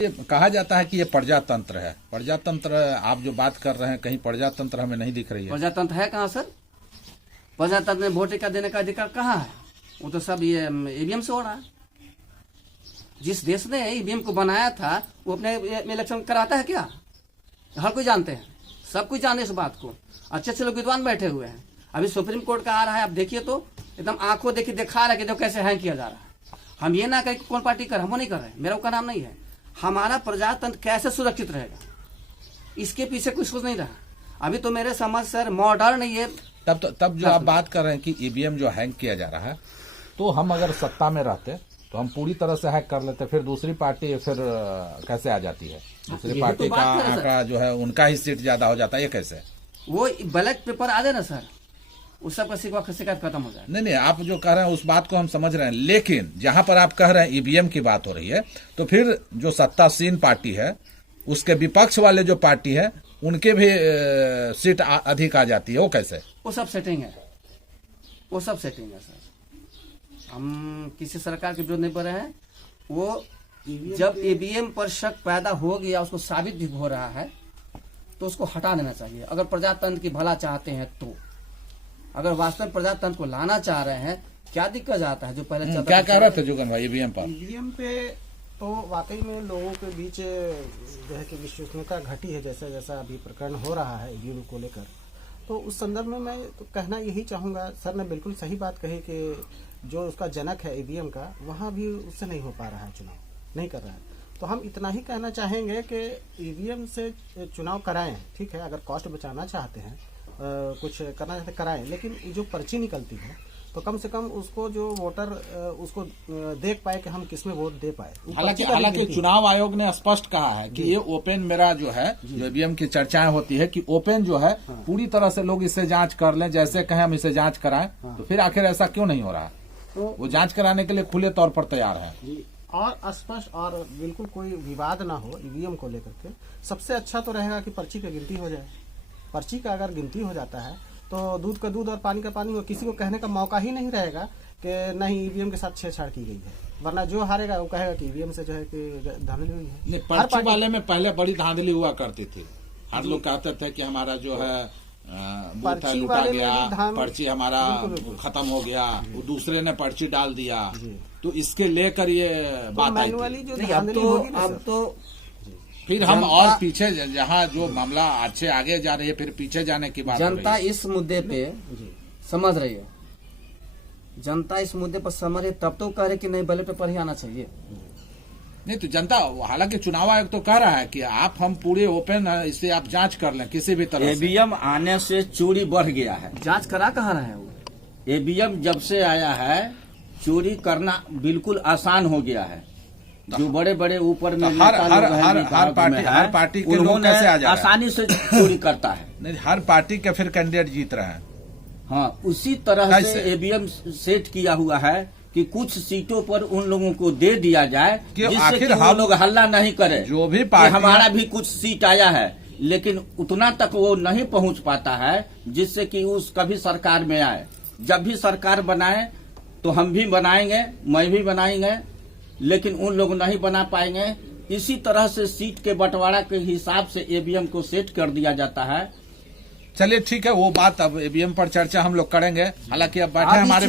कहा जाता है कि ये प्रजातंत्र है। प्रजातंत्र आप जो बात कर रहे हैं, कहीं प्रजातंत्र हमें नहीं दिख रही है। प्रजातंत्र है कहाँ सर? प्रजातंत्र में वोट का देने का अधिकार कहाँ है? वो तो सब ये ईवीएम से हो रहा है। जिस देश ने ईवीएम को बनाया था वो अपने इलेक्शन कराता है क्या? हर कोई जानते हैं, सब कुछ जाने इस बात को। अच्छे अच्छे लोग विद्वान बैठे हुए हैं। अभी सुप्रीम कोर्ट का आ रहा है, आप देखिए तो एकदम आंखों देखिए दिखा रहा है कि जो कैसे हैंग किया जा रहा है। हम ये ना कहें कि कौन पार्टी कर, हम वो नहीं कर रहे, मेरा का नाम नहीं है। हमारा प्रजातंत्र कैसे सुरक्षित रहेगा, इसके पीछे कुछ सोच नहीं रहा। अभी तो मेरे समझ सर मॉडर्न ये तब जो आप बात कर रहे हैं कि ईवीएम जो हैंग किया जा रहा है, तो हम अगर सत्ता में रहते तो हम पूरी तरह से हैक कर लेते, फिर दूसरी पार्टी फिर कैसे आ जाती है? दूसरी पार्टी का आंकड़ा जो है उनका ही सीट ज्यादा हो जाता है, ये कैसे? वो बैलेट पेपर आ जाए ना सर, उस सब का शिकायत खत्म हो जाए। नहीं, आप जो कह रहे हैं उस बात को हम समझ रहे हैं, लेकिन जहां पर आप कह रहे हैं ईवीएम की बात हो रही है, तो फिर जो सत्तासीन पार्टी है उसके विपक्ष वाले जो पार्टी है उनके भी सीट अधिक आ जाती है, वो कैसे? वो सब सेटिंग है, वो सब सेटिंग है सर। हम किसी सरकार के विरोध नहीं कर रहे हैं। वो जब ईवीएम पर शक पैदा हो गया, उसको साबित भी हो रहा है, तो उसको हटा देना चाहिए। अगर प्रजातंत्र की भला चाहते हैं तो, अगर वास्तव में प्रजातंत्र को लाना चाह रहे हैं, क्या दिक्कत आता है? जो पहले क्या कह रहे थे जुगन भाई ईवीएम पर? ईवीएम पे तो वाकई में लोगों के बीच जो है कि विश्वसनीयता घटी है, जैसा जैसा अभी प्रकरण हो रहा है ईवीएम को लेकर। तो उस संदर्भ में मैं तो कहना यही चाहूँगा, सर ने बिल्कुल सही बात कही कि जो उसका जनक है ईवीएम का, वहाँ भी उससे नहीं हो पा रहा है, चुनाव नहीं कर रहा है। तो हम इतना ही कहना चाहेंगे कि ईवीएम से चुनाव कराएं, ठीक है, अगर कॉस्ट बचाना चाहते हैं, कुछ करना चाहते कराएं, लेकिन जो पर्ची निकलती है तो कम से कम उसको जो वोटर उसको देख पाए कि हम किसमें वोट दे पाए। हालांकि चुनाव आयोग ने स्पष्ट कहा है कि ये ओपन मेरा जो है, जो ईवीएम की चर्चाएं होती है कि ओपन जो है पूरी तरह से लोग इससे जांच कर लें, जैसे कहें हम इसे जांच कराएं। तो फिर आखिर ऐसा क्यों नहीं हो रहा है? तो वो जांच कराने के लिए खुले तौर पर तैयार है और स्पष्ट और बिल्कुल कोई विवाद ना हो ईवीएम को लेकर के। सबसे अच्छा तो रहेगा कि पर्ची की गिनती हो जाए। पर्ची का अगर गिनती हो जाता है तो दूध का दूध और पानी का पानी हो, किसी को कहने का मौका ही नहीं रहेगा कि नहीं ईवीएम के साथ छेड़छाड़ की गई है। वरना जो हारेगा वो कहेगा कि ईवीएम से जो है कि धांधली हुई है। नहीं, पर्ची वाले में पहले बड़ी धांधली हुआ करती थी। हर लोग कहते थे कि हमारा जो है बूथ लूटा गया, पर्ची हमारा खत्म हो गया, वो दूसरे ने पर्ची डाल दिया। तो इसके लेकर ये बात आई थी। अब तो फिर हम और पीछे जहाँ जो मामला अच्छे आगे जा रही है, फिर पीछे जाने की बात। जनता इस मुद्दे पे समझ रही है, जनता इस मुद्दे पर समझ रही, तब तो कह रहे कि नहीं बैलेट पेपर ही आना चाहिए। नहीं तो जनता, हालांकि चुनाव आयोग तो कह रहा है कि आप हम पूरे ओपन इसे आप जांच कर लें किसी भी तरह। ईवीएम आने से चोरी बढ़ गया है। जांच करा कहाँ रहे हैं वो? ईवीएम जब से आया है चोरी करना बिल्कुल आसान हो गया है। जो बड़े बड़े ऊपर में हर पार्टी के लोग कैसे आ जा रहे हैं? आसानी से चोरी करता है। नहीं, हर पार्टी के फिर कैंडिडेट जीत रहे हैं। हाँ, उसी तरह से ईवीएम सेट किया हुआ है कि कुछ सीटों पर उन लोगों को दे दिया जाए जिससे कि वो लोग हल्ला नहीं करे। जो भी पार्टी हमारा भी कुछ सीट आया है, लेकिन उतना तक वो नहीं पहुंच पाता है जिससे कि उस कभी सरकार में आए। जब भी सरकार बनाए तो हम भी बनाएंगे, मैं भी बनाएंगे, लेकिन उन लोग नहीं बना पाएंगे। इसी तरह से सीट के बंटवारा के हिसाब से ईवीएम को सेट कर दिया जाता है। चलिए ठीक है, वो बात अब ईवीएम पर चर्चा हम लोग करेंगे। हालांकि अब बैठे हमारे